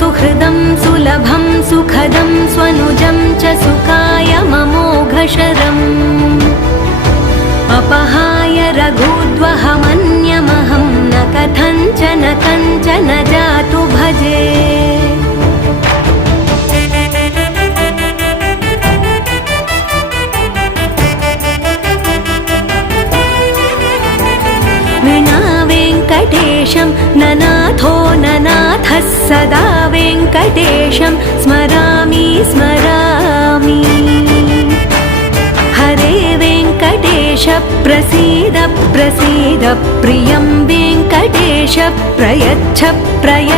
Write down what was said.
सुहृदं सुलभं सुखदं स्वनुजं च सुखाय ममोघशरम् अपहाय रघुद्वहमन्यमहं न कथञ्चन कञ्चन जातु भजे। विना वेङ्कटेशं ननाथो ननाथः सदा वेङ्कटेशं स्मरामि स्मरामि। हरे वेङ्कटेश प्रसीद प्रसीद प्रियं वेङ्कटेश प्रयच्छ प्रयच्छ।